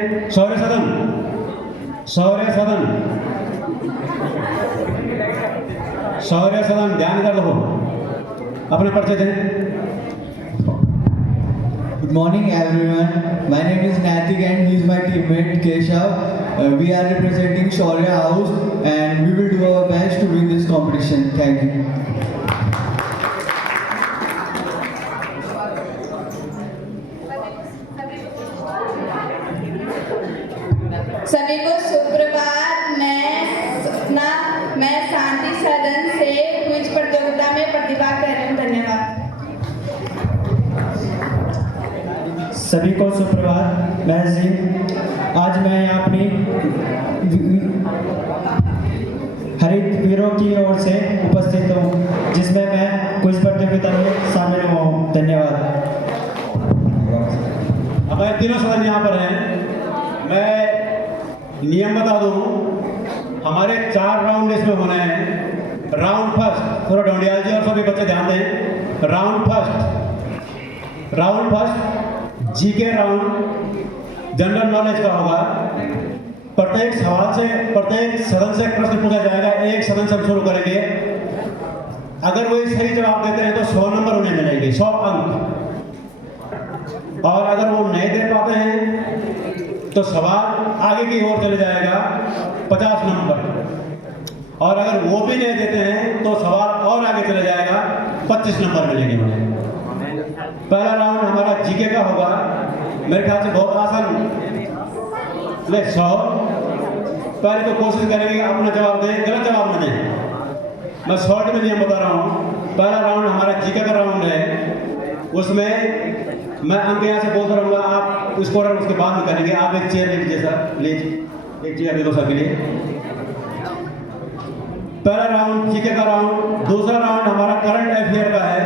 हैं शौर्य सदन। शौर्य सदन, शौर्य सदन, ध्यान कर लो, अपने परिचय दें। Good morning everyone. My name is Natik and he is my teammate Keshav. We are representing Shaurya House and we will do our best to win this competition. Thank you. सभी को सुप्रभात। मैं शांति सदन से क्विज प्रतियोगिता में प्रतिभा कर रही हूँ। धन्यवाद। सभी को सुप्रभात। मैं सिंह, आज मैं यहाँ अपनी हरित वीरों की ओर से उपस्थित हूँ, जिसमें मैं क्विज प्रतियोगिता में शामिल हुआ हूँ। धन्यवाद। हमारे तीनों सदन यहाँ पर हैं। मैं नियम बता दूँ, हमारे 4 राउंड इसमें होने हैं। राउंड फर्स्ट, थोड़ा ढोंडियाल जी और सभी बच्चे ध्यान दें। Round first GK round general knowledge का होगा। प्रत्येक सवाल से, प्रत्येक सदन से प्रश्न पूछा जाएगा। एक सदन से हम शुरू करेंगे। अगर वो सही जवाब देते हैं तो 100 नंबर उन्हें मिलेंगे, 100 अंक। और अगर वो नहीं दे पाते हैं तो सवाल आगे की ओर चले जाएगा, 50 नंबर। और अगर वो भी नहीं देते हैं तो सवाल और आगे चले जाएगा, 25 नंबर मिलेंगे उन्हें। पहला राउंड हमारा जीके का होगा। मेरे ख्याल से बहुत आसान, ले 100। पहले तो कोशिश करेंगे कि अपना जवाब दें, गलत जवाब न दें। मैं शॉर्ट में नियम बता रहा हूँ। पहला राउंड हमारा जीके का राउंड है। उसमें मैं अंक यहाँ से बोलता रहूँगा, आप स्कोर उसके बाद में करेंगे। आप एक चेयर ले लीजिए सर, प्लीज एक चेयर दे दो सर के लिए। पहला राउंड जीके का राउंड। दूसरा राउंड हमारा करंट अफेयर का है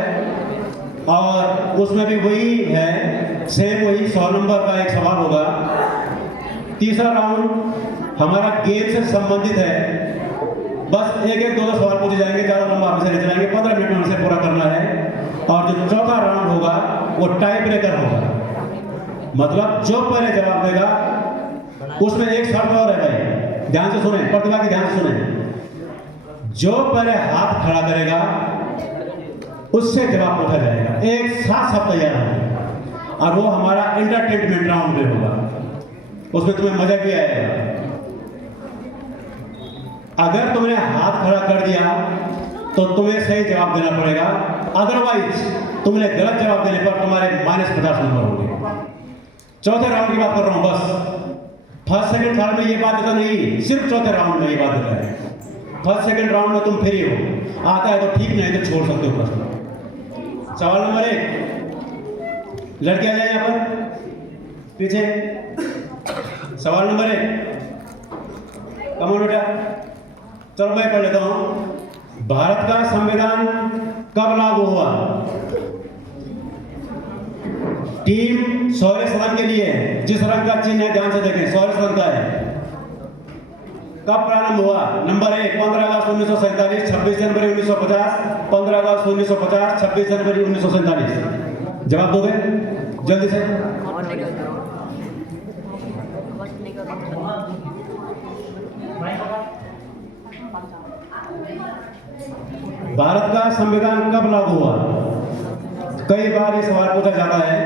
और उसमें भी वही है, सेम वही 100 नंबर का एक सवाल होगा। तीसरा राउंड हमारा गेम से संबंधित है। बस एक 2 सवाल पूछे जाएंगे, ज़्यादा लंबा हमसे नहीं चलाएंगे। 15 मिनट में उसे पूरा करना है। और जो चौथा राउंड होगा वो टाई ब्रेकर होगा। मतलब जो पहले जवाब देगा, उसमें एक शर्त और है भाई, ध्यान से सुने, प्रतिभा की ध्यान से सुने। जो पहले हाथ खड़ा करेगा उससे जवाब पूछा जाएगा। एक साथ सब तैयार होंगे और वो हमारा एंटरटेनमेंट राउंड में होगा। उसमें तुम्हें मजा भी आएगा। अगर तुमने हाथ खड़ा कर दिया तो तुम्हें सही जवाब देना पड़ेगा, अदरवाइज तुमने गलत जवाब देने पर तुम्हारे -50 नंबर होंगे। चौथे राउंड की बात कर रहा हूं बस। फर्स्ट सेकंड थर्ड में ये बात देता नहीं, सिर्फ चौथे राउंड में ये बात देता है। फर्स्ट सेकंड राउंड में तुम फ्री हो, आता है तो ठीक, नहीं तो छोड़ सकते हो प्रश्न। सवाल नंबर 1, लड़के आ जाए यहाँ पर पीछे। सवाल नंबर 1, कमोन बेटा, चलो मैं पढ़ लेता हूं। भारत का संविधान कब लागू हुआ? टीम शौर्य सदन के लिए जिस रंग का चिन्ह है, ध्यान से देखें, शौर्य सदन का है। कब प्रारंभ हुआ? नंबर 1, 15 अगस्त 1947, 26 जनवरी 1950, 15 अगस्त 1950, 26 जनवरी 1947। जवाब दोगे जल्दी से? भारत का संविधान कब लागू हुआ? कई बार ये सवाल पूछा जाता है।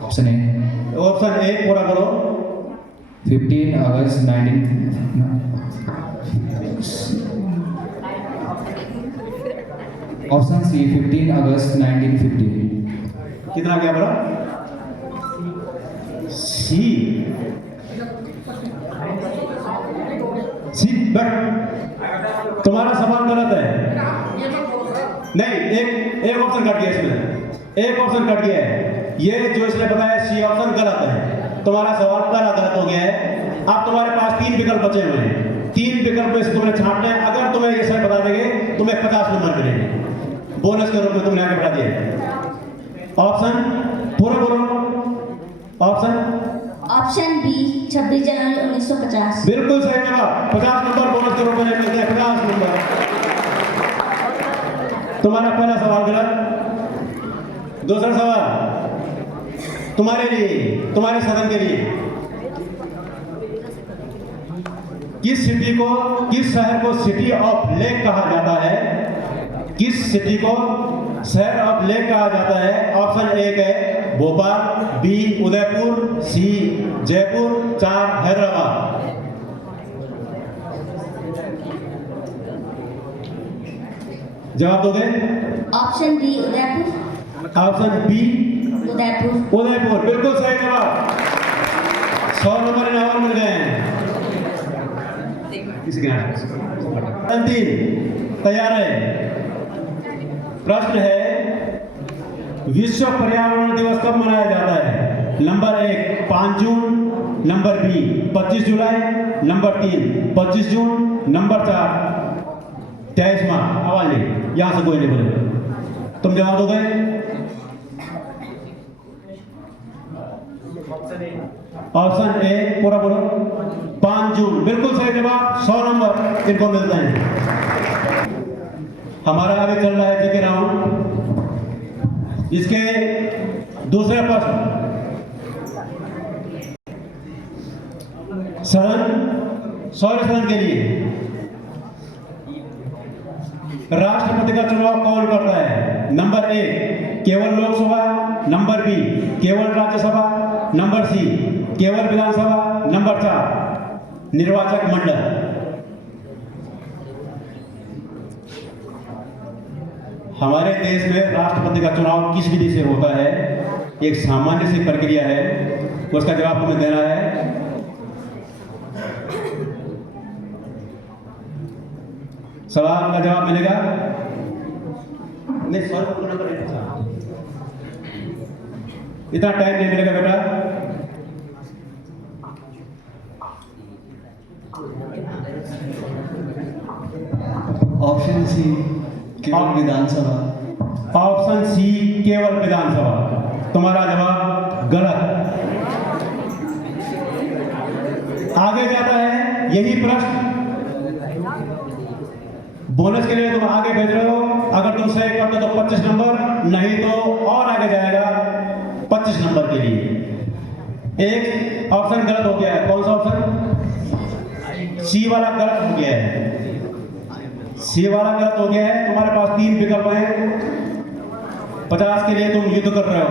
ऑप्शन ए पूरा करो। 15 अगस्त 19 ऑप्शन सी 15 अगस्त 1950। कितना क्या बोला? सी तुम्हारा सवाल गलत है। नहीं, एक ऑप्शन कट गया इसमें, एक ऑप्शन कट गया है। ये जो इसने बताया सी ऑप्शन गलत है। तुम्हारा सवाल पहला गलत हो गया है। अब तुम्हारे पास 3 विकल्प बचे हुए हैं। 3 विकल्प में से तुमने छांटना है। अगर तुम्हें ये सही बता देंगे तुम्हें 50 नंबर मिलेंगे, बोनस के रूप में तुमने आगे बढ़ा दिया। ऑप्शन पूरा बोलो। ऑप्शन बी 26 जनवरी 1950। बिल्कुल सही जवाब। 50 नंबर बोनस के रूप में मिलते हैं। 50 नंबर। तुम्हारा पहला सवाल गलत। दूसरा सवाल तुम्हारे लिए, तुम्हारे सदन के लिए, किस सिटी को, किस शहर को सिटी ऑफ लेक कहा जाता है? किस सिटी को शहर ऑफ लेक कहा जाता है? ऑप्शन एक है भोपाल, बी उदयपुर, सी जयपुर, 4 हैदराबाद। जवाब दोगे? Option B Udaipur. Option B Udaipur. Udaipur, बिल्कुल सही जवाब। 100 नंबर इनाम मिल गए हैं। किसी के 3 तैयार है। प्रश्न है, विश्व पर्यावरण दिवस कब मनाया जाता है? नंबर 1 5 जून, नंबर बी 25 जुलाई, नंबर 3 25 जून, नंबर 4 23 मार्च। आवाज नहीं, यहां से कोई नहीं बोले। तुम जवाब दोगे? ऑप्शन ए पूरा बोलो। 5 जून, बिल्कुल सही जवाब। 100 नंबर इनको मिलते हैं। हमारा आगे चल रहा है जीके राउंड। इसके दूसरे प्रश्न, सौर्य सदन के लिए राष्ट्रपति का चुनाव कौन करता है? नंबर ए केवल लोकसभा, नंबर बी केवल राज्यसभा, नंबर सी केवल विधानसभा, नंबर 4 निर्वाचक मंडल। हमारे देश में राष्ट्रपति का चुनाव किस विधि से होता है? एक सामान्य सी प्रक्रिया है, उसका जवाब तुम्हें देना है। सवाल का जवाब मिलेगा नहीं, सवाल को नंबर इतना टाइम नहीं मिलेगा बेटा। ऑप्शन सी केवल विधानसभा। ऑप्शन सी केवल विधानसभा, तुम्हारा जवाब गलत। आगे जाता है यही प्रश्न, बोनस के लिए तुम आगे भेज रहे हो। अगर तुम सही करते तो 25 नंबर, नहीं तो और आगे जाएगा 25 नंबर के लिए। एक ऑप्शन गलत हो गया है। कौन सा ऑप्शन? सी वाला गलत हो गया है। सी वाला गलत हो गया है। तुम्हारे पास 3 विकल्प हैं। 50 के लिए तुम युद्ध कर रहे हो।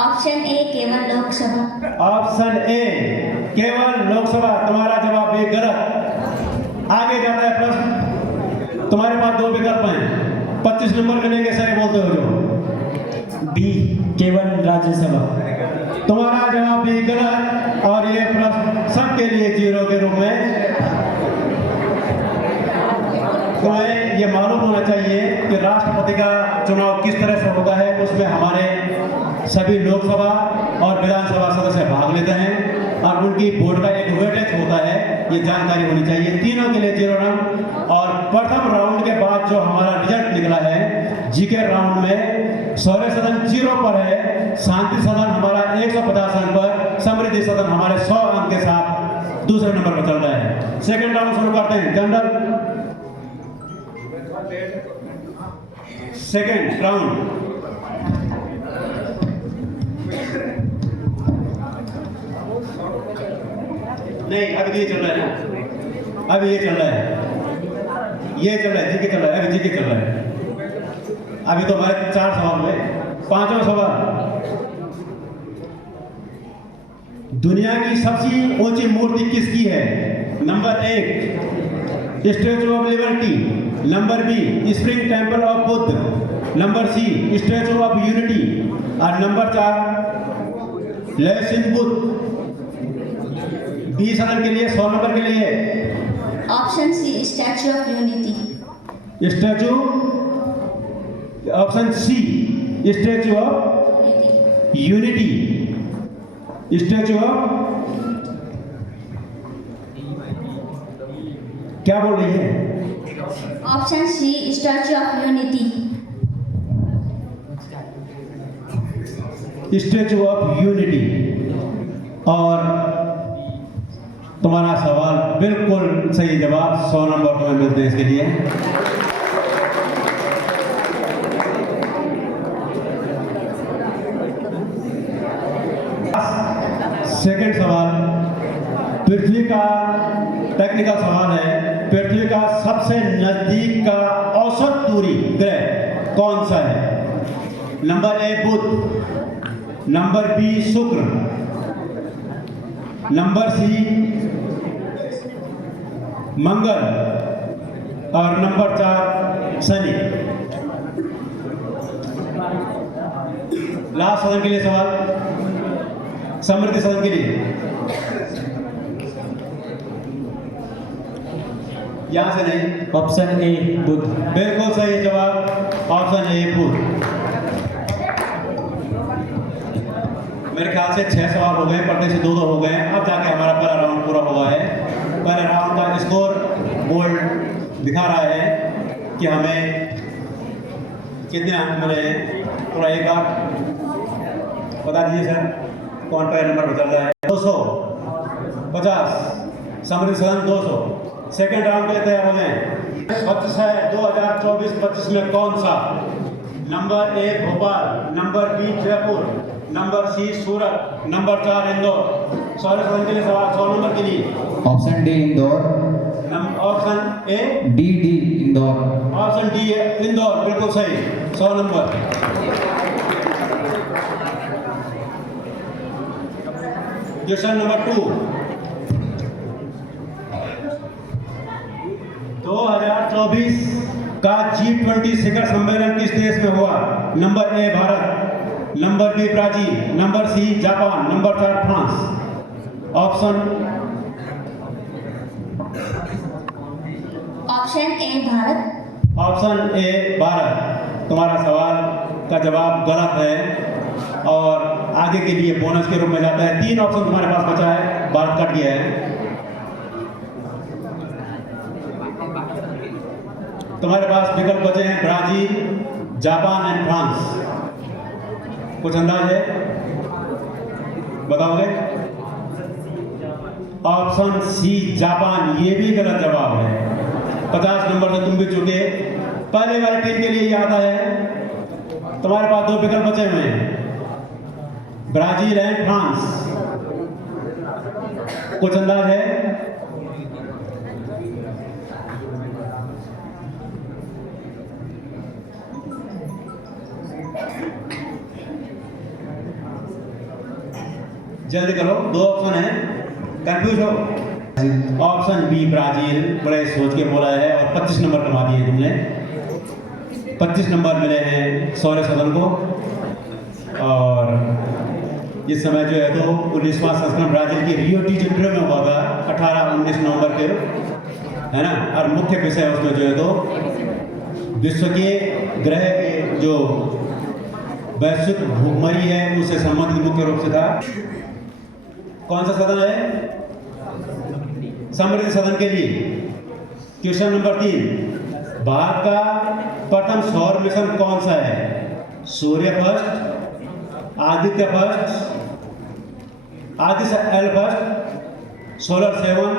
ऑप्शन ए केवल लोकसभा। ऑप्शन ए केवल लोकसभा, तुम्हारा जवाब भी गलत। आगे जाता है प्रश्न, तुम्हारे पास 2 विकल्प हैं। 25 नंबर मिलेंगे, सही बोलते हो जो। बी केवल राज्यसभा। तुम्हारा जवाब भी गलत और ये प्रश्न सबके लिए 0 के रूप में। तुम्हें ये मालूम होना चाहिए कि राष्ट्रपति का चुनाव किस तरह से होता है। उसमें हमारे सभी लोकसभा और विधानसभा सदस्य भाग लेते हैं और उनकी वोट का एक वेटेज होता है, ये जानकारी होनी चाहिए। तीनों के लिए 0 नंबर। और प्रथम राउंड के बाद जो हमारा रिजल्ट निकला है जीके राउंड में, सौर्य सदन 0 पर है, शांति सदन हमारा 150 अंक पर, समृद्धि सदन हमारे 100 अंक के साथ दूसरे नंबर पर चल रहा है। सेकेंड राउंड शुरू करते हैं। जनरल सेकेंड राउंड, नहीं अभी ये चल रहा है ना, अभी ये चल रहा है, ये चल रहा है, जीके चल रहा है, अभी जीके चल रहा है। अभी तो हमारे 4 सवाल हुए। 5वां सवाल, दुनिया की सबसे ऊंची मूर्ति किसकी है? Number 1 statue of liberty, number B spring temple of Buddha, number C statue of unity और नंबर 4 लैसिन बुद्ध। 20 सदन के लिए 100 नंबर के लिए option C statue of unity. Statue, option C statue of unity, statue of क्या बोल रही है? Option C statue of unity. Statue of unity. और तुम्हारा सवाल बिल्कुल सही जवाब। 100 नंबर तुम्हें मिलते हैं इसके लिए। सेकंड सवाल पृथ्वी का टेक्निकल सवाल है। पृथ्वी का सबसे नजदीक का औसत दूरी ग्रह कौन सा है? Number A Budh, number B Shukra, number C Mangal और नंबर 4 शनि। लास्ट सदन के लिए सवाल, समृद्धि सदन के लिए। यहां से नहीं, ऑप्शन ए बुध। बिल्कुल सही जवाब, ऑप्शन ए बुध। मेरे ख्याल से 6 सवाल हो गए, पढ़ने से 2-2 हो गए। अब जाके हमारा पहला राउंड पूरा हुआ है। पहले राउंड का स्कोर बोर्ड दिखा रहा है कि हमें कितने अंक मिले हैं। थोड़ा एक बार बता दीजिए सर, कौन पहले नंबर पर चल रहा है? 250, समृद्धि सदन 200। सेकेंड राउंड के लिए तैयार हो गए। स्वच्छ है 2024-25 में कौन सा? Number A Bhopal, number B Jaipur, number C Surat, number 4 Indore. Sorry सदन के लिए सवाल 100 नंबर के लिए। Option D Indore. Option A D Indore. Option D Indore, बिल्कुल सही, 100 नंबर। क्वेश्चन नंबर 2, 2024 का G20 शिखर सम्मेलन किस देश में हुआ? Number A Bharat, number B Brazil, number C Japan, number 4 France. Option A Bharat. Option A Bharat. तुम्हारा सवाल का जवाब गलत है और आगे के लिए बोनस के रूप में जाता है। 3 ऑप्शन तुम्हारे पास बचा है, भारत कट गया है। तुम्हारे पास विकल्प बचे हैं ब्राजील, जापान एंड फ्रांस। कुछ अंदाज है? बताओगे? ऑप्शन सी जापान, ये भी गलत जवाब है। 50 नंबर से तुम भी चुके। पहले वाली टीम के लिए ये आता है। तुम्हारे पास 2 विकल्प बचे हुए हैं, ब्राजील एंड फ्रांस। कुछ अंदाज है? जल्दी करो, 2 ऑप्शन है, कंफ्यूज हो। ऑप्शन बी ब्राजील, बड़े सोच के बोला है और 25 नंबर कमा दिए तुमने। 25 नंबर मिले हैं सौर्य सदन को। और इस समय जो है तो 19वां संस्करण ब्राजील के रियो डी जेनेरो में हुआ था 18-19 नवंबर के, है ना। और मुख्य विषय उसमें जो है तो विश्व के ग्रह के जो वैश्विक भूखमरी है उससे संबंधित मुख्य रूप से था। कौन सा सदन है? समृद्धि सदन के लिए। क्वेश्चन नंबर 3, भारत का प्रथम सौर मिशन कौन सा है? Surya first, Aditya first, Aditya L first, solar 7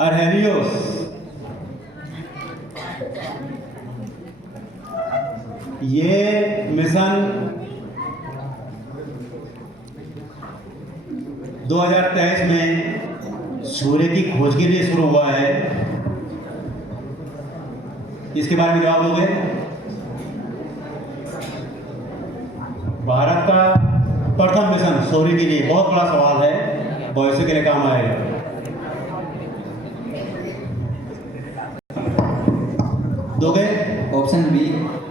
और हेलियोस। ये मिशन 2023 में सूर्य की खोज के लिए शुरू हुआ है। इसके बारे में जवाब दोगे? भारत का प्रथम मिशन सूर्य के लिए, बहुत बड़ा सवाल है, भविष्य के लिए काम आएगा। दोगे? Option B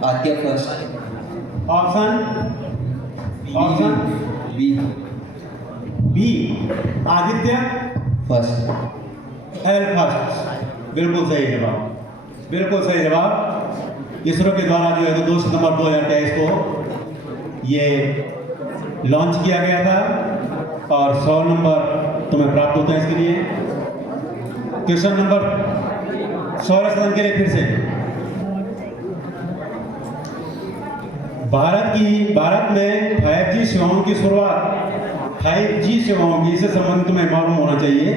Aditya first. Option B B Aditya first. L first, बिल्कुल सही जवाब, बिल्कुल सही जवाब। इसरो के द्वारा जो है तो 2 सितंबर 2023 को ये लॉन्च किया गया था और 100 नंबर तुम्हें प्राप्त होते हैं इसके लिए। क्वेश्चन नंबर सौर सदन के लिए फिर से। भारत में 5G सेवाओं की शुरुआत, 5G सेवाओं की से संबंधित तुम्हें मालूम होना चाहिए।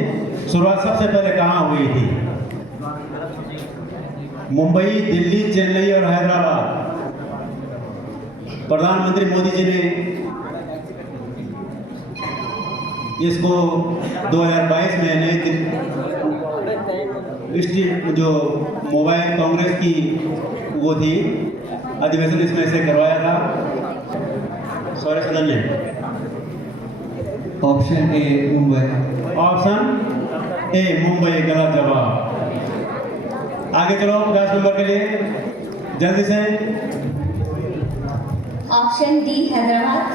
शुरुआत सबसे पहले कहाँ हुई थी? मुंबई, दिल्ली, चेन्नई और हैदराबाद। प्रधानमंत्री मोदी जी ने इसको 2022 में नई जो मोबाइल कांग्रेस की वो थी अधिवेशन, इसमें से करवाया था सौर्य सदन ने। Option A Mumbai. Option A Mumbai गलत जवाब। आगे चलो 50 नंबर के लिए जल्दी से। Option D Hyderabad.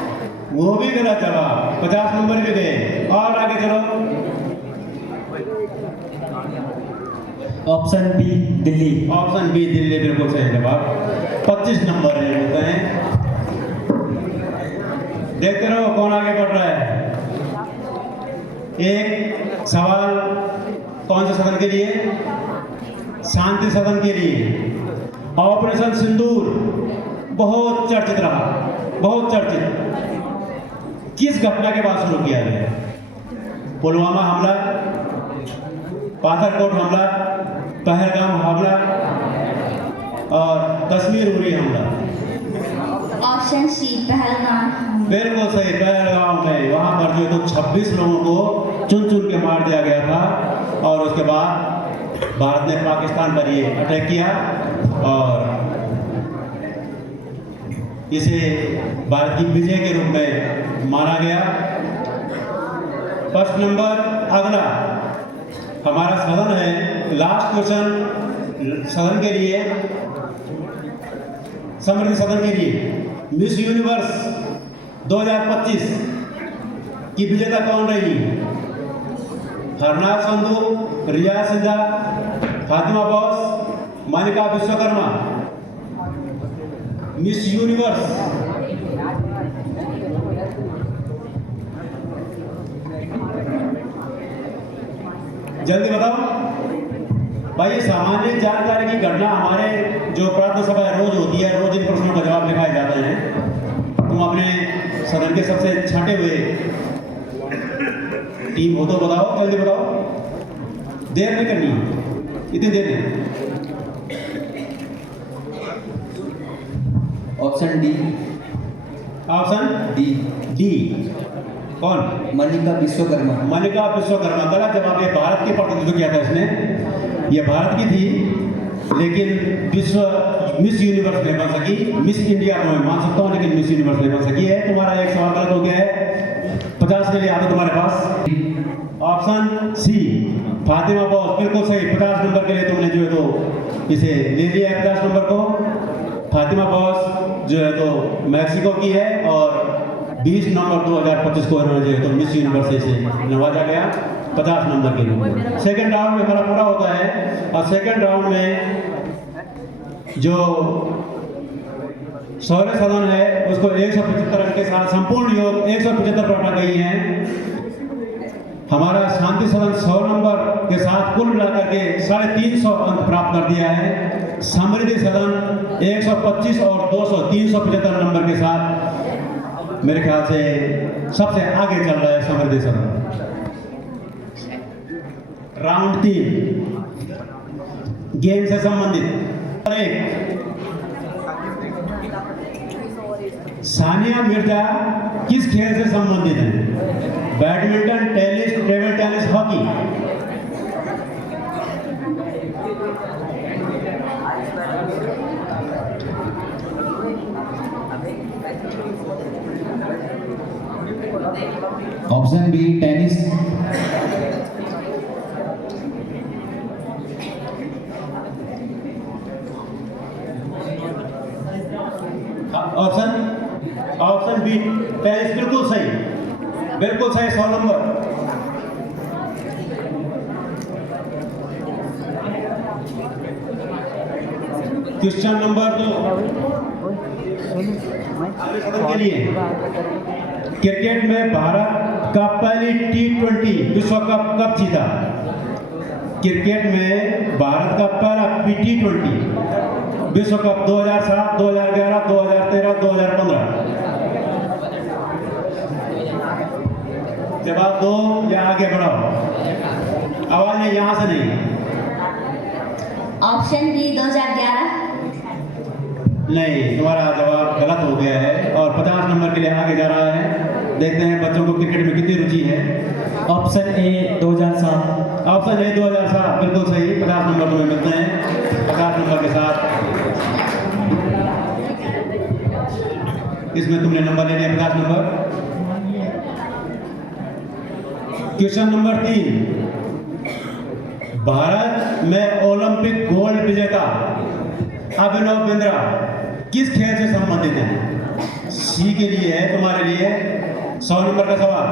वो भी गलत जवाब, 50 नंबर भी गए। और आगे चलो। Option B Delhi. Option B Delhi बिल्कुल सही जवाब। 25 नंबर ये होते हैं। देखते रहो कौन आगे बढ़ रहा है। एक सवाल कौन से सदन के लिए? शांति सदन के लिए। ऑपरेशन सिंदूर बहुत चर्चित रहा, बहुत चर्चित। किस घटना के बाद शुरू किया गया? पुलवामा हमला, पाथरकोट हमला, पहलगाम हमला और कश्मीर उरी हमला। Option C Pahalgam. बिल्कुल सही, पहलगाम में। वहां पर जो तो 26 लोगों को चुन चुन के मार दिया गया था और उसके बाद भारत ने पाकिस्तान पर ये अटैक किया और इसे भारत की विजय के रूप में माना गया। फर्स्ट नंबर अगला हमारा सदन है। लास्ट क्वेश्चन सदन के लिए, समृद्धि सदन के लिए। मिस यूनिवर्स 2025 की विजेता कौन रही? हरनाथ संधू, रिया सिंधा, फातिमा बॉस, मानिका विश्वकर्मा। मिस यूनिवर्स जल्दी बताओ भाई। ये सामान्य जानकारी की घटना हमारे जो प्रार्थना सभा रोज होती है, रोज इन प्रश्नों का जवाब लिखाए जाते हैं। तुम अपने सदन के सबसे छांटे हुए टीम हो तो बताओ, जल्दी बताओ, देर नहीं करनी, इतनी देर नहीं। Option D. Option D. D कौन? मल्लिका विश्वकर्मा। मल्लिका विश्वकर्मा गलत जवाब। ये भारत के प्रतिनिधित्व किया था इसने, ये भारत की थी लेकिन विश्व मिस यूनिवर्स नहीं बन सकी। मिस इंडिया को मैं मान सकता हूँ लेकिन मिस यूनिवर्स नहीं बन सकी है। तुम्हारा एक सवाल गलत हो गया है। 50 के लिए आता तुम्हारे पास। ऑप्शन सी फातिमा बॉस बिल्कुल सही। 50 नंबर के लिए तुमने जो है तो इसे ले लिया है 50 नंबर को। फातिमा बॉस जो है तो मैक्सिको की है और 20 नवंबर 2025 को इन्होंने जो है तो मिस यूनिवर्स से नवाजा गया 50 नंबर के लिए। सेकेंड राउंड में हमारा पूरा होता है और सेकेंड राउंड में जो सौर्य सदन है उसको 175 अंक के साथ संपूर्ण योग 175 प्राप्त गई हैं। हमारा शांति सदन 100 नंबर के साथ कुल मिलाकर के 350 अंक प्राप्त कर दिया है। समृद्धि सदन 125 और 200 375 नंबर के साथ मेरे ख्याल से सबसे आगे चल रहा है समृद्धि सदन। राउंड 3 गेम से संबंधित। सानिया मिर्जा किस खेल से संबंधित है? Badminton, tennis, table tennis, hockey. Option B tennis. Option B tennis बिल्कुल सही, बिल्कुल सही। 100 नंबर। क्वेश्चन नंबर 2 के लिए। क्रिकेट में भारत का पहली T20 विश्व कप कब जीता? क्रिकेट में भारत का पहला T20 विश्व कप 2007, 2011, 2013, 2015। जवाब दो या आगे बढ़ाओ। आवाज नहीं, यहां से नहीं। Option B 2011। नहीं, तुम्हारा जवाब गलत हो गया है और 50 नंबर के लिए आगे जा रहा है। देखते हैं बच्चों को क्रिकेट में कितनी रुचि है। Option A 2007। ऑप्शन ए 2007 बिल्कुल सही। 50 नंबर तुम्हें मिलते हैं। 50 नंबर के साथ इसमें तुमने नंबर ले लिया 50 नंबर। क्वेश्चन नंबर 3, भारत में ओलंपिक गोल्ड विजेता अभिनव बिंद्रा किस खेल से संबंधित है? सी के लिए है, तुम्हारे लिए 100 नंबर का सवाल।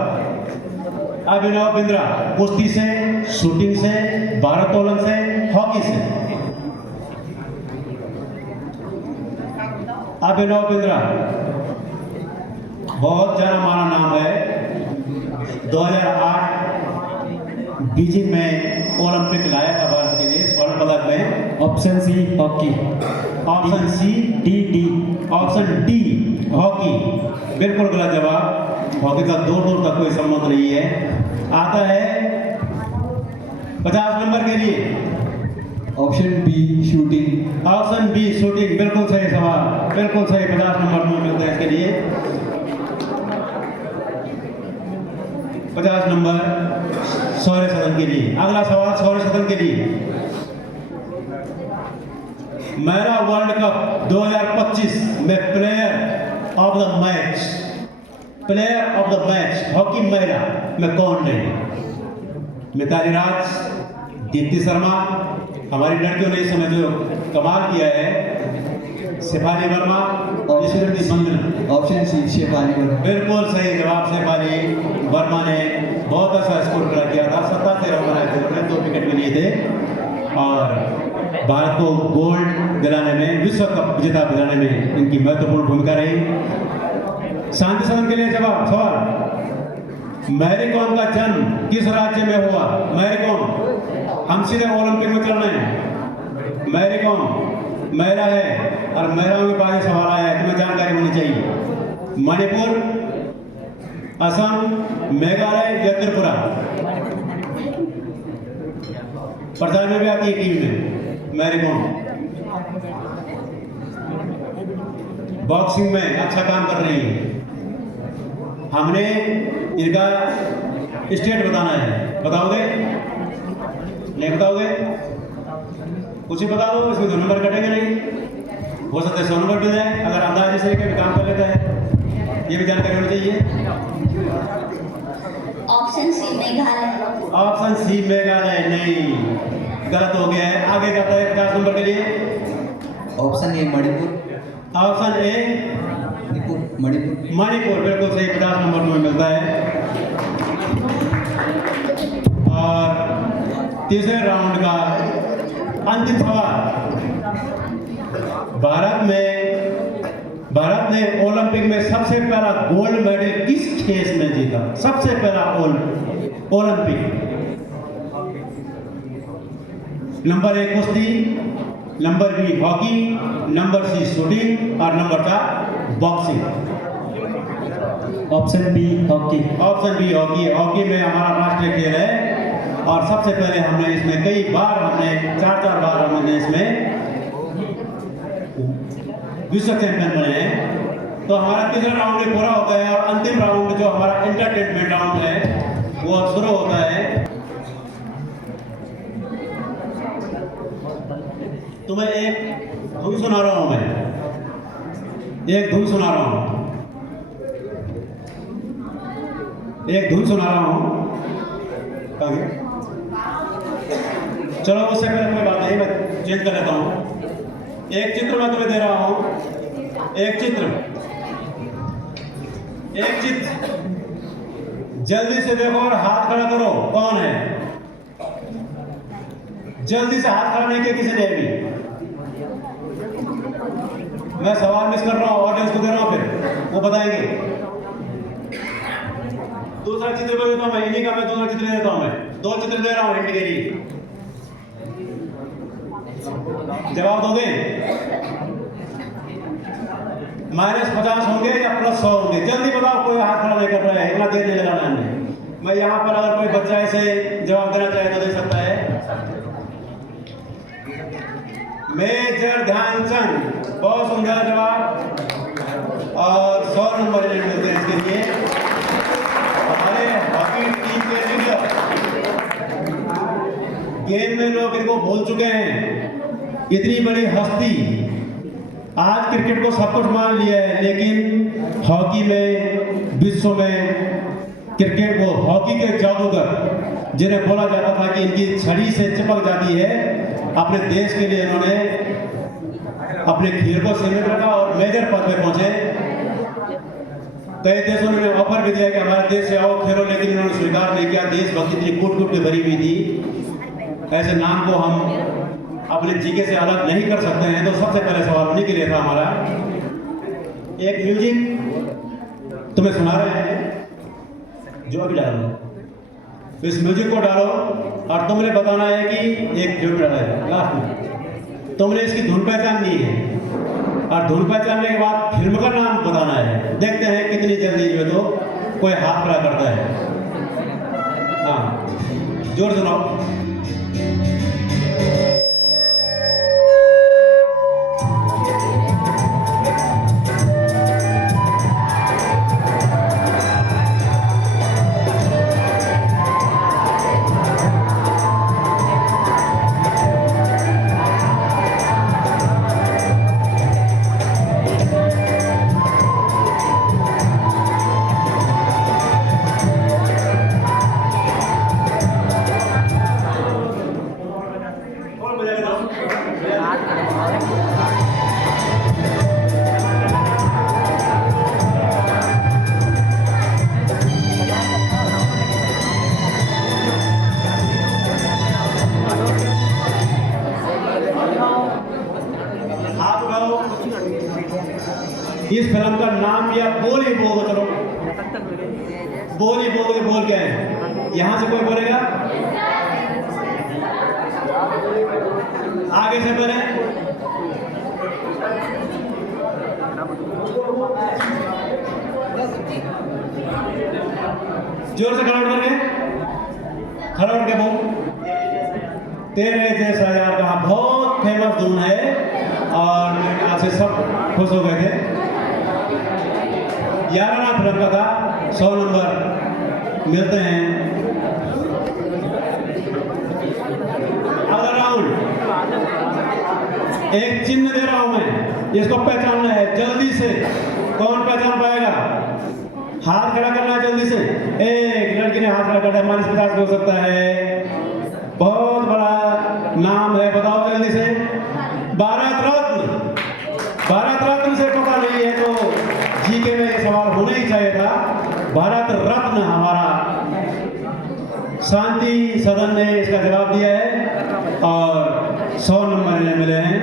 अभिनव बिंद्रा कुश्ती से, शूटिंग से, भारोत्तोलन से, हॉकी से। अभिनव बिंद्रा बहुत जाना माना नाम है। 2008 बीजिंग में ओलंपिक लाया था भारत के लिए स्वर्ण पदक में। Option C hockey. Option C D. Option D hockey बिल्कुल गलत जवाब। हॉकी का दूर तक कोई संबंध नहीं है। आता है 50 नंबर के लिए option B shooting. Option B shooting बिल्कुल सही सवाल, बिल्कुल सही। 50 नंबर में मिलते हैं इसके लिए। 50 नंबर शौर्य सदन के लिए। अगला सवाल शौर्य सदन के लिए। मैरा वर्ल्ड कप 2025 में player of the match hockey महिला में कौन रही? मिताली राज, दीप्ति शर्मा, हमारी लड़कियों ने इस समय जो कमाल किया है, शेफाली वर्मा, स्मृति मंदन। Option C Shafali Verma. बिल्कुल सही जवाब। शेफाली वर्मा ने बहुत अच्छा स्कोर करा किया था। 87 रन बनाए थे उन्होंने, 2 विकेट भी लिए थे और भारत को गोल्ड दिलाने में, विश्व कप विजेता दिलाने में इनकी महत्वपूर्ण भूमिका रही। शांति सदन के लिए जवाब सवाल, मैरी कॉम का जन्म किस राज्य में हुआ? मैरी कॉम, हम सीधे ओलंपिक में चल रहे हैं। मैरी कॉम महिला है और महिलाओं के पास सवाल आया है, तुम्हें जानकारी होनी चाहिए। मणिपुर, असम, मेघालय या त्रिपुरा? प्रचार में भी आती है टीम में मैरी कॉम। बॉक्सिंग में अच्छा काम कर रही है। हमने इनका स्टेट बताना है, बताओगे? नहीं बताओगे? कुछ ही बता दो, इसमें तो नंबर कटेंगे नहीं। हो सकता है 100 नंबर मिल जाए अगर अंदाजे से भी काम कर लेता है। ये भी जानकारी होनी चाहिए। Option C Meghalaya. Option C Meghalaya नहीं, गलत हो गया है। आगे जाता है 50 नंबर के लिए। Option A Manipur. Option A Manipur बिल्कुल सही। 50 नंबर में मिलता है। और तीसरे राउंड का अंतिम सवाल, भारत ने ओलंपिक में सबसे पहला गोल्ड मेडल किस खेल में जीता? सबसे पहला ओलंपिक। नंबर 1 कुश्ती, number B hockey, number C shooting और number 4 boxing. Option B hockey. Option B hockey. Hockey में हमारा राष्ट्रीय खेल है और सबसे पहले हमने इसमें कई बार, हमने 4 बार हमने इसमें विश्व चैंपियन बने हैं। तो हमारा तीसरा राउंड पूरा होता है और अंतिम राउंड जो हमारा एंटरटेनमेंट राउंड है वो अब शुरू होता है। तुम्हें एक धुन सुना रहा हूं मैं, एक धुन सुना रहा हूं, एक धुन सुना रहा हूं। चलो उससे पहले कोई बात नहीं, मैं चेंज कर लेता हूं। एक चित्र मैं तुम्हें दे रहा हूं, एक चित्र जल्दी से देखो और हाथ खड़ा करो। कौन है? जल्दी से हाथ खड़ा नहीं किया किसी ने भी। मैं सवाल मिस कर रहा हूं, ऑडियंस को दे रहा हूं, फिर वो बताएंगे। दूसरा चित्र को देता हूं मैं, इन्हीं का मैं दूसरा चित्र देता हूं। मैं 2 चित्र दे रहा हूं हिंट के लिए, जवाब दोगे? -50 होंगे या +100 होंगे? जल्दी बताओ, कोई हाथ खड़ा नहीं कर रहा है, इतना देर नहीं लगाना हमने। मैं यहाँ पर अगर कोई बच्चा इसे जवाब देना चाहे तो दे सकता है। मेजर ध्यानचंद, बहुत सुंदर जवाब और 100 नंबर मिलते हैं इसके लिए। भूल चुके हैं। इतनी बड़ी हस्ती, आज क्रिकेट को सब कुछ मान लिया है, लेकिन हॉकी में विश्व में क्रिकेट को हॉकी के जादूगर जिन्हें बोला जाता था कि इनकी छड़ी से चिपक जाती है, अपने देश के लिए इन्होंने अपने खेल को सीमित रखा और मेजर पद पे पहुंचे। कई देशों ने ऑफर भी दिया कि हमारे देश से आओ खेलो, लेकिन इन्होंने स्वीकार नहीं किया। देशभक्ति इतनी कूट कूट के भरी हुई थी, ऐसे नाम को हम अपने जीके से अलग नहीं कर सकते हैं। तो सबसे पहले सवाल उन्हीं के लिए था हमारा। एक म्यूजिक तुम्हें सुना रहे हैं, जो अभी डालो, तो इस म्यूजिक को डालो और तुमने बताना है कि एक जो डाला है लास्ट में, तुमने इसकी धुन पहचाननी है और धुन पहचानने के बाद फिल्म का नाम बताना है। देखते हैं कितनी जल्दी जो है तो कोई हाथ खड़ा करता है। हाँ, जोर सुनाओ। इस फिल्म का नाम या बोल ही बोल, चलो बोल ही बोल, बोल क्या है? यहां से कोई बोलेगा? आगे से बोले। जोर से खड़ा करके, खड़ा करके बोल। तेरे जैसा यार कहा बहुत फेमस धुन है और आज से सब खुश हो गए थे। 11वां फिल्म का था, 100 नंबर मिलते हैं। अगला राउंड, एक चिन्ह दे रहा हूं मैं, इसको पहचानना है जल्दी से। कौन पहचान पाएगा? हाथ खड़ा करना है जल्दी से। एक लड़की ने हाथ खड़ा कर दिया, -50 हो सकता है। बहुत बड़ा नाम है, बताओ जल्दी से। भारत रत्न। भारत रत्न से पता नहीं है तो जीके में ये सवाल होना ही चाहिए था। भारत रत्न हमारा शांति सदन ने इसका जवाब दिया है और 100 नंबर इन्हें मिले हैं।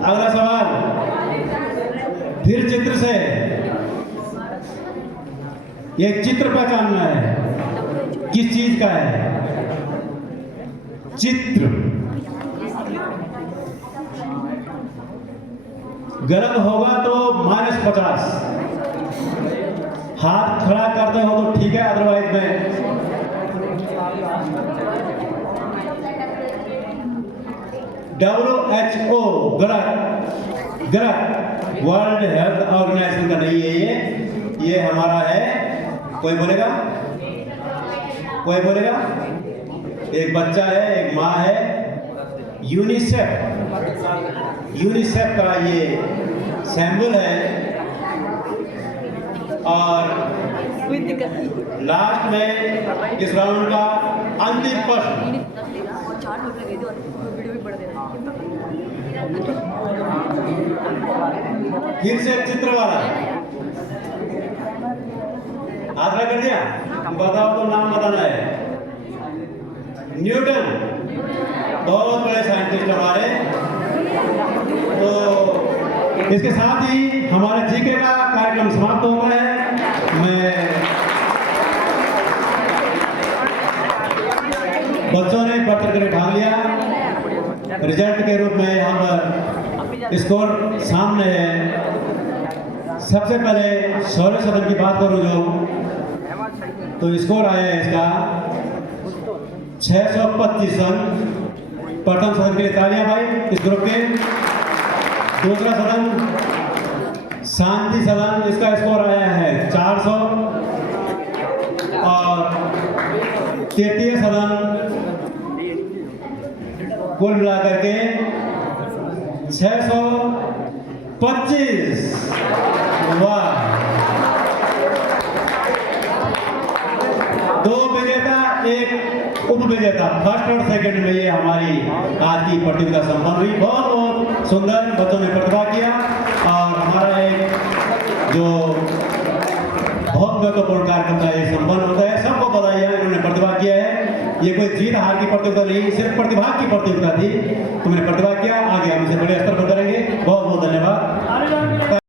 अगला सवाल, फिर चित्र से। ये चित्र पहचानना है, किस चीज का है? चित्र। गलत होगा तो -50। हाथ खड़ा करते हो तो ठीक है, अदरवाइज में WHO गलत, गलत। वर्ल्ड हेल्थ ऑर्गेनाइजेशन का नहीं है ये हमारा है। कोई बोलेगा? कोई बोलेगा? एक बच्चा है, एक माँ है। यूनिसेफ, यूनिसेफ का ये सैंबल है। और लास्ट में इस राउंड का अंतिम प्रश्न, फिर से चित्र वाला। आग्रह कर दिया, बताओ तो नाम बताना है। न्यूटन, बहुत बड़े साइंटिस्ट हमारे। तो इसके साथ ही हमारे जीके का कार्यक्रम समाप्त हो गया है। मैं बच्चों ने बढ़ कर भाग लिया। रिजल्ट के रूप में यहाँ पर स्कोर सामने है। सबसे पहले शौर्य सदन की बात करूँ जो, तो स्कोर आया है इसका 625 रन। प्रथम सदन के लिए तालियां भाई इस ग्रुप के। दूसरा सदन शांति सदन, इसका स्कोर आया है 400। और तृतीय सदन कुल मिलाकर के 625। वाह। 2 विजेता, 1 उप विजेता, फर्स्ट और सेकंड में ये हमारी आज की प्रतियोगिता संपन्न हुई। बहुत बहुत सुंदर बच्चों ने प्रतिभा किया और हमारा एक जो बहुत महत्वपूर्ण कार्यक्रम था ये संपन्न होता है। सबको बधाई, उन्होंने प्रतिभा किया है। ये कोई जीत हार की प्रतियोगिता नहीं, सिर्फ प्रतिभा की प्रतियोगिता थी। तुमने प्रतिभा किया, आगे हम इसे बड़े स्तर पर करेंगे। बहुत बहुत धन्यवाद।